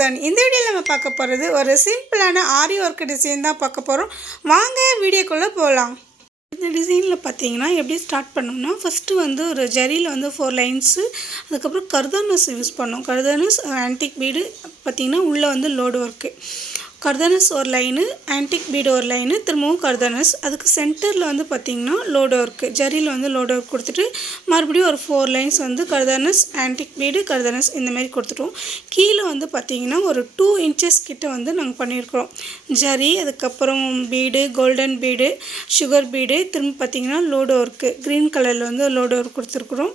Amazon. இந்த வீடியோல நம்ம பார்க்க போறது ஒரு சிம்பிளான ஆரி வர்க் டிசைன் தான் பார்க்க போறோம். வாங்க வீடியோக்குள்ள போலாம். இந்த டிசைன்ல பாத்தீங்கன்னா எப்படி ஸ்டார்ட் பண்ணனும்னா ஃபர்ஸ்ட் வந்து ஒரு ஜரியில வந்து 4 லைன்ஸ் அதுக்கு அப்புறம் கர்தானஸ் யூஸ் பண்ணோம். கர்தானஸ் ஆன்டிக் பீட் பாத்தீங்கன்னா உள்ள வந்து லோட் வர்க். கர்தானஸ் ஒரு லைன், ஆன்டிக் பீட் ஒரு லைன், திரும்பவும் கர்தானஸ். அதுக்கு சென்டர்ல வந்து பாத்தீங்கன்னா லோட் வர்க். ஜரியில வந்து லோட் வர்க் கொடுத்துட்டு மறுபடியும் ஒரு 4 லைன்ஸ் வந்து கர்தானஸ், ஆன்டிக் பீட், கர்தானஸ் இந்த மாதிரி கொடுத்துட்டோம். கீழ வந்து பாத்தீங்கன்னா ஒரு 2 inches கிட்ட வந்து நாங்க பண்ணியிருக்கோம். ஜரி அதுக்கு அப்புறம் beet, golden beet, sugar beet, திரும்ப பாத்தீங்கன்னா லோட் வர்க் கிரீன் கலர்ல வந்து லோட் வர்க் கொடுத்திருக்கோம்.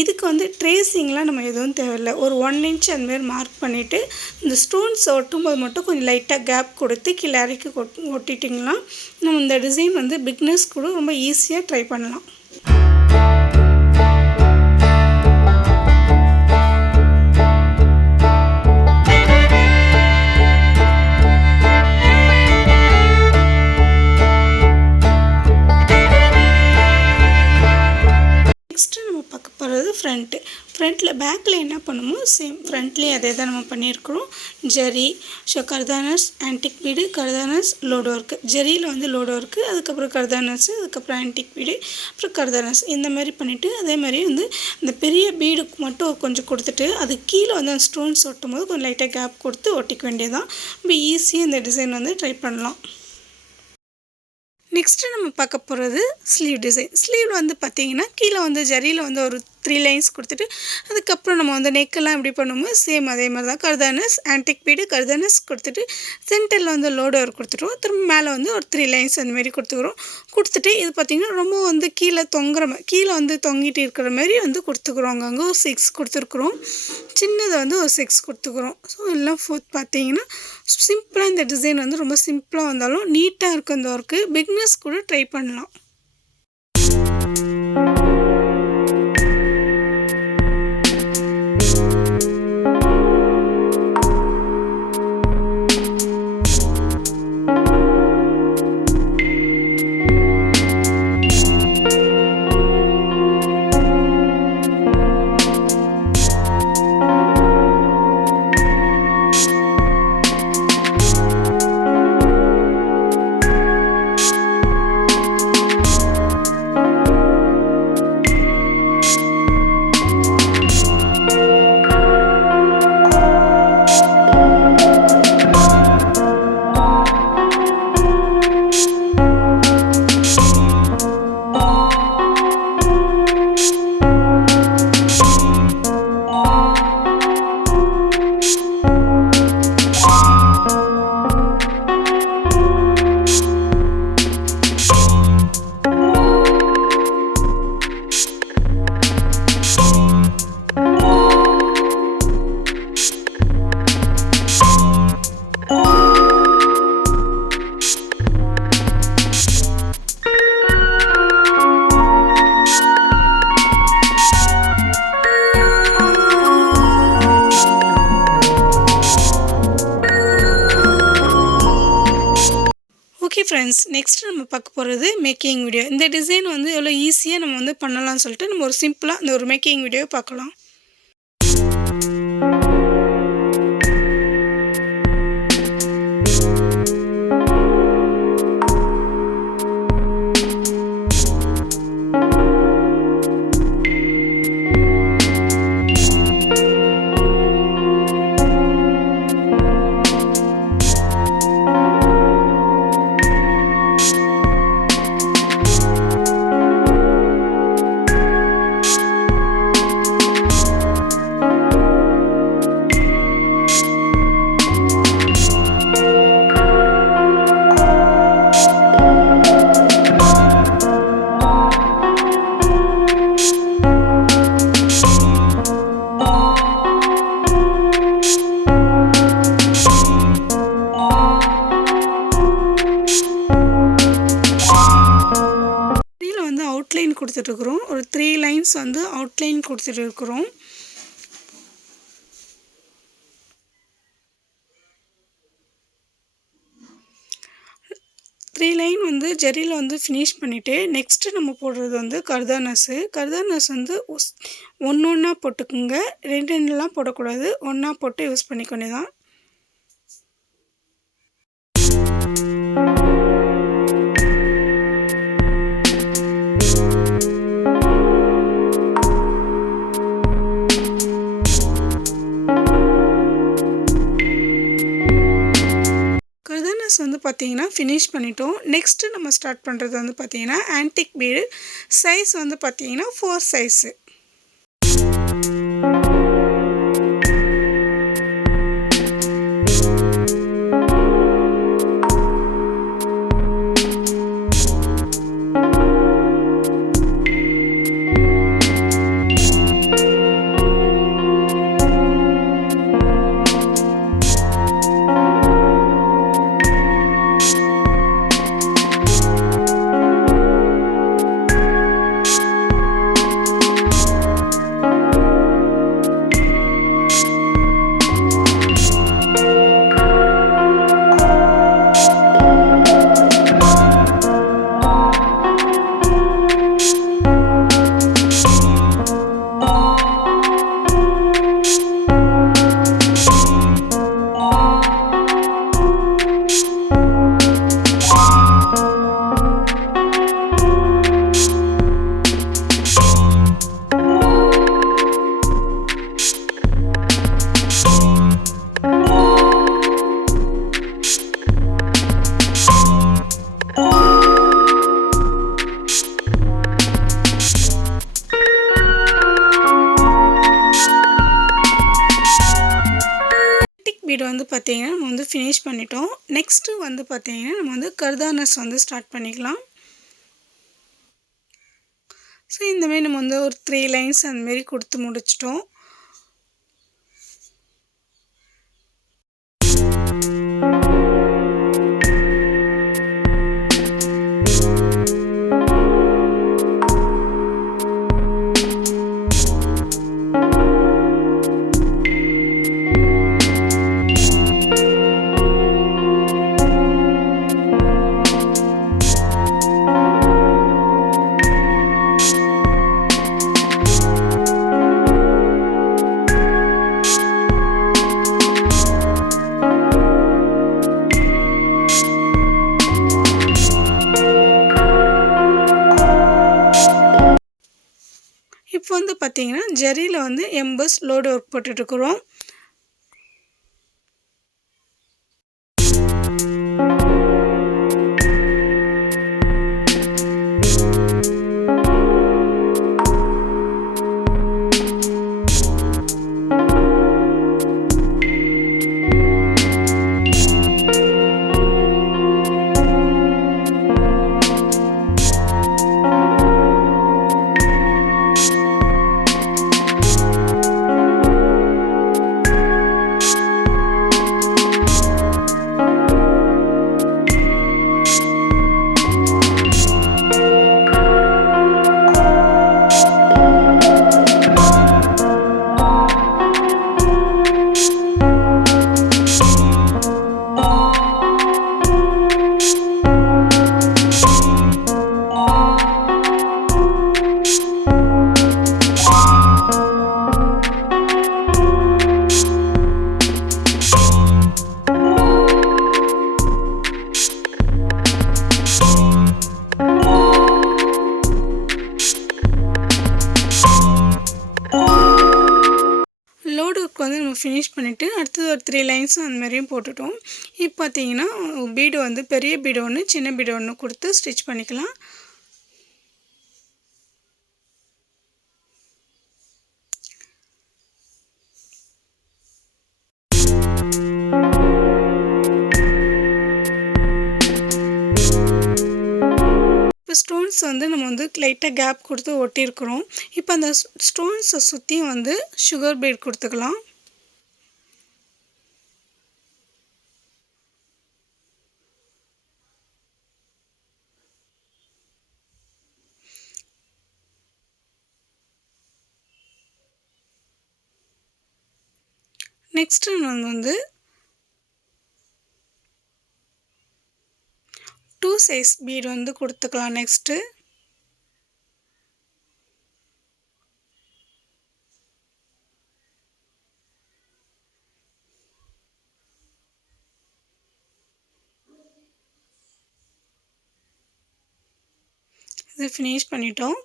இதுக்கு வந்து ட்ரேசிங்லாம் நம்ம எதுவும் தேவையில்லை. ஒரு 1 inch அந்த மாதிரி மார்க் பண்ணிட்டு இந்த ஸ்டோன்ஸ் ஒட்டும்போது மட்டும் கொஞ்சம் லைட்டா கேப் கொடுத்து கீழ இறக்கி ஒட்டிட்டீங்கன்னா நம்ம இந்த டிசைன் வந்து பிகினர்ஸ் கூட ரொம்ப ஈஸியா ட்ரை பண்ணலாம். ஃப்ரண்ட்ல பேக்ல என்ன பண்ணுமோ சேம் ஃப்ரண்ட்லயே அதே தான் நம்ம பண்ணியிருக்கிறோம். ஜரி, கர்தானஸ், ஆன்டிக் பீட், கர்தானஸ், லோட் வர்க். ஜரியில வந்து லோட் வர்க், அதுக்கு அப்புறம் கர்தானஸ், அதுக்கு அப்புறம் ஆன்டிக் பீட், அப்புறம் கர்தானஸ் இந்த மாதிரி பண்ணிட்டு அதே மாதிரி வந்து அந்த பெரிய பீடுக்கு மட்டும் கொஞ்சம் கொடுத்துட்டு அது கீழ வந்து ஸ்டோன்ஸ் ஒட்டும்போது கொஞ்சம் லைட்டா கேப் கொடுத்து ஒட்டிக்க வேண்டியதுதான். ரொம்ப ஈஸியா இந்த டிசைன் வந்து ட்ரை பண்ணலாம். நெக்ஸ்ட் நம்ம பார்க்க போறது ஸ்லீவ் டிசைன். ஸ்லீவ் வந்து பாத்தீங்கன்னா கீழ வந்து ஜரியில வந்து ஒரு 3 லைன்ஸ் கொடுத்துட்டு அதுக்கு அப்புறம் நம்ம வந்து நெக் எல்லாம் எப்படி பண்ணுமோ சேம் அதே மாதிரி தான் கர்தானஸ், ஆன்டிக் பீட், கர்தானஸ் கொடுத்துட்டு சென்டர்ல வந்து லோட் வர்க் கொடுத்துட்டோம். திரும்ப மேலே வந்து ஒரு 3 லைன்ஸ் அந்த மாதிரி கொடுத்துக்கிறோம். கொடுத்துட்டு இது பாத்தீங்கன்னா ரொம்ப வந்து கீழ வந்து தொங்கிட்டு இருக்கிற மாதிரி வந்து கொடுத்துக்கிறோம். அங்க ஒரு 6 கொடுத்துருக்கோம். சின்னது வந்து ஒரு 6 கொடுத்துக்கிறோம். ஸோ எல்லாம் ஃபோர்த் பாத்தீங்கன்னா சிம்பிளா இந்த டிசைன் வந்து ரொம்ப சிம்பிளா வந்தாலும் நீட்டா இருக்கு இந்த ஒர்க். பிகினர்ஸ் கூட ட்ரை பண்ணலாம். ஓகே ஃப்ரெண்ட்ஸ், நெக்ஸ்ட் நம்ம பார்க்க போகிறது மேக்கிங் வீடியோ. இந்த டிசைன் வந்து எவ்வளோ ஈஸியாக நம்ம வந்து பண்ணலாம்னு சொல்லிட்டு நம்ம ஒரு சிம்பிளாக இந்த ஒரு மேக்கிங் வீடியோ பார்க்கலாம். அவுட்லைன் கொடுத்துட்ருக்குறோம். ஒரு 3 லைன்ஸ் வந்து அவுட்லைன் கொடுத்துட்டு இருக்கிறோம். த்ரீ லைன் வந்து ஜரியில் வந்து ஃபினிஷ் பண்ணிவிட்டு நெக்ஸ்ட்டு நம்ம போடுறது வந்து கர்தானஸ் வந்து ஒன்று ஒன்றா போட்டுக்குங்க. 2 2லாம் போடக்கூடாது, ஒன்றா போட்டு யூஸ் பண்ணிக்கொண்டே தான். கர்தானாஸ் வந்து பார்த்திங்கன்னா ஃபினிஷ் பண்ணிட்டோம். நெக்ஸ்ட்டு நம்ம ஸ்டார்ட் பண்ணுறது வந்து பார்த்திங்கன்னா ஆன்டிக் பீடு. சைஸ் வந்து பார்த்திங்கன்னா 4 சைஸு. பீடு வந்து பார்த்திங்கன்னா நம்ம வந்து ஃபினிஷ் பண்ணிட்டோம். நெக்ஸ்ட்டு வந்து பார்த்திங்கன்னா நம்ம வந்து கர்தானாஸ் வந்து ஸ்டார்ட் பண்ணிக்கலாம். ஸோ இந்தமாரி நம்ம வந்து ஒரு 3 லைன்ஸ் அந்தமாரி கொடுத்து முடிச்சிட்டோம். இப்போ வந்து பார்த்திங்கன்னா ஜரியில் வந்து எம்பஸ் லோடு ஒர்க் போட்டுட்ருக்குறோம். லோடுக்கு வந்து நம்ம ஃபினிஷ் பண்ணிவிட்டு அடுத்தது ஒரு 3 லைன்ஸும் அந்த மாதிரியும் போட்டுட்டோம். இப்போ பார்த்தீங்கன்னா பீடு வந்து பெரிய பீடு ஒன்று சின்ன பீடு ஒன்று கொடுத்து ஸ்டிச் பண்ணிக்கலாம். இப்போ ஸ்டோன்ஸ் வந்து நம்ம வந்து லைட்டாக கேப் கொடுத்து ஒட்டியிருக்கிறோம். இப்போ அந்த ஸ்டோன்ஸை சுற்றியும் வந்து சுகர் பீட் கொடுத்துக்கலாம். நெக்ஸ்ட்டு நம்ம வந்து 2 சைஸ் பீடு வந்து கொடுத்துக்கலாம். நெக்ஸ்ட்டு இது ஃபினிஷ் பண்ணிட்டோம்.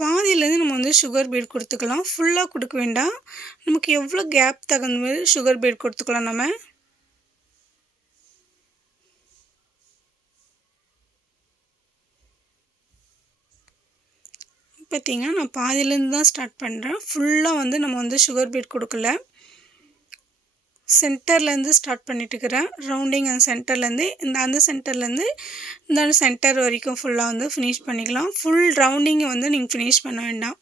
பாதியிலேருந்து நம்ம வந்து சுகர் பீட் கொடுத்துக்கலாம். ஃபுல்லாக கொடுக்க வேண்டாம். நமக்கு எவ்வளோ கேப் தகுந்த மாதிரி சுகர் பீட் கொடுத்துக்கலாம் நம்ம. பார்த்திங்கன்னா நான் பாதியிலேருந்து தான் ஸ்டார்ட் பண்ணுறேன். ஃபுல்லாக வந்து நம்ம வந்து சுகர் பீட் கொடுக்கல. சென்டர்லேருந்து ஸ்டார்ட் பண்ணிட்டுருக்கிறேன். ரவுண்டிங் அந்த சென்டர்லேருந்து அந்த சென்டர்லேருந்து இந்த சென்டர் வரைக்கும் ஃபுல்லாக வந்து ஃபினிஷ் பண்ணிக்கலாம். ஃபுல் ரவுண்டிங்கை வந்து நீங்கள் ஃபினிஷ் பண்ண வேண்டாம்.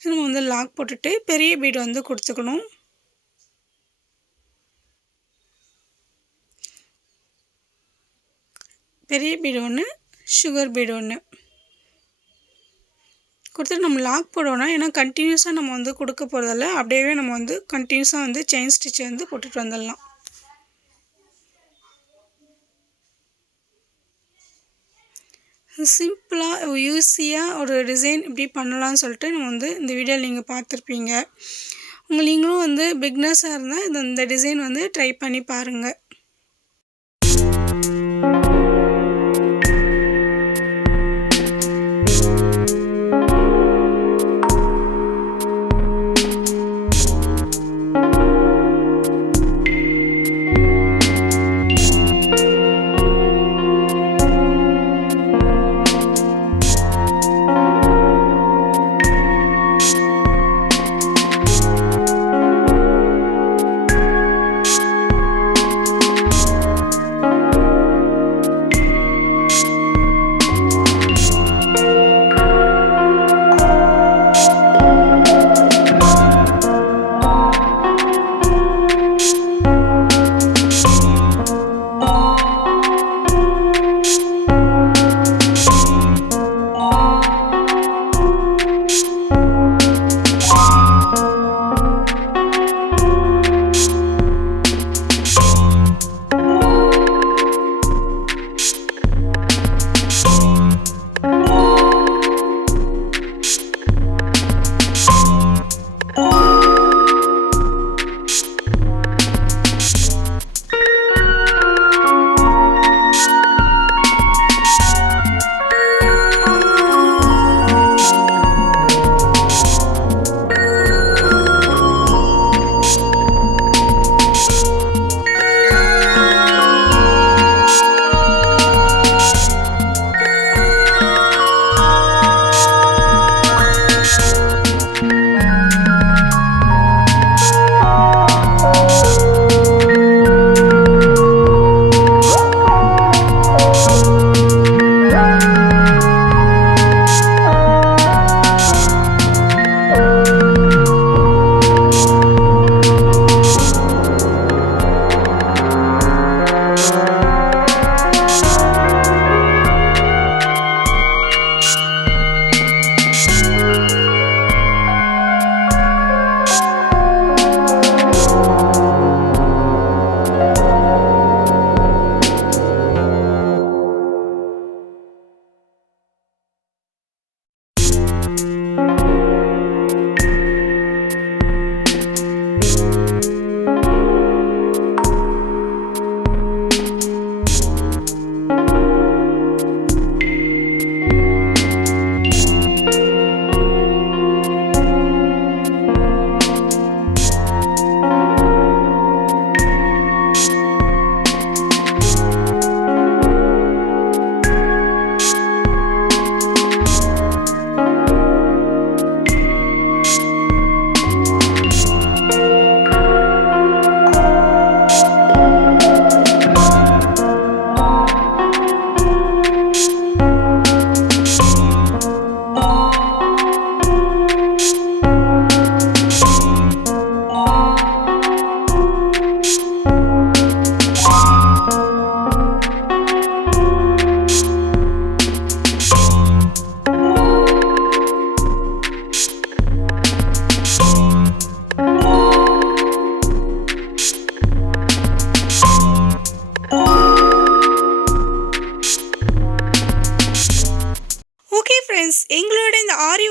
நம்ம வந்து லாக் போட்டுட்டு பெரிய பீடு வந்து கொடுத்துக்கணும். பெரிய பீடு ஒன்று, சுகர் பீடு ஒன்று கொடுத்துட்டு நம்ம லாக் போடுவோம்னா, ஏன்னா கண்டினியூஸாக நம்ம வந்து கொடுக்க போகிறதில்ல. அப்படியே நம்ம வந்து கண்டினியூஸாக வந்து செயின் ஸ்டிச் வந்து போட்டுட்டு வந்துடலாம். சிம்பிளாக ஈஸியாக ஒரு டிசைன் இப்படி பண்ணலாம்னு சொல்லிட்டு நம்ம வந்து இந்த வீடியோவில் நீங்கள் பார்த்துருப்பீங்க. நீங்களும் வந்து பிகினர்ஸாக இருந்தால் இந்த டிசைன் வந்து ட்ரை பண்ணி பாருங்கள்.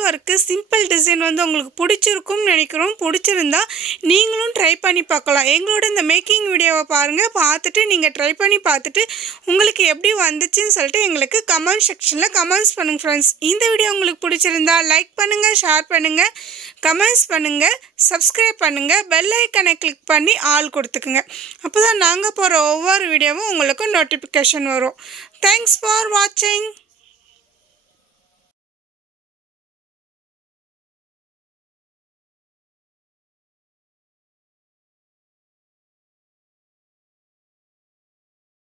ஒர்க்கு சிம்பிள் டிசைன் வந்து உங்களுக்கு பிடிச்சிருக்கும்னு நினைக்கிறோம். பிடிச்சிருந்தா நீங்களும் ட்ரை பண்ணி பார்க்கலாம். எங்களோட இந்த மேக்கிங் வீடியோவை பாருங்கள். பார்த்துட்டு நீங்கள் ட்ரை பண்ணி பார்த்துட்டு உங்களுக்கு எப்படி வந்துச்சுன்னு சொல்லிட்டு எங்களுக்கு கமெண்ட் செக்ஷனில் கமெண்ட்ஸ் பண்ணுங்கள் ஃப்ரெண்ட்ஸ். இந்த வீடியோ உங்களுக்கு பிடிச்சிருந்தா லைக் பண்ணுங்கள், ஷேர் பண்ணுங்கள், கமெண்ட்ஸ் பண்ணுங்கள், சப்ஸ்கிரைப் பண்ணுங்கள், பெல் ஐக்கனை கிளிக் பண்ணி ஆல் கொடுத்துக்குங்க. அப்போ தான் நாங்கள் போகிற ஒவ்வொரு வீடியோவும் உங்களுக்கு நோட்டிஃபிகேஷன் வரும். தேங்க்ஸ் ஃபார் வாட்சிங்.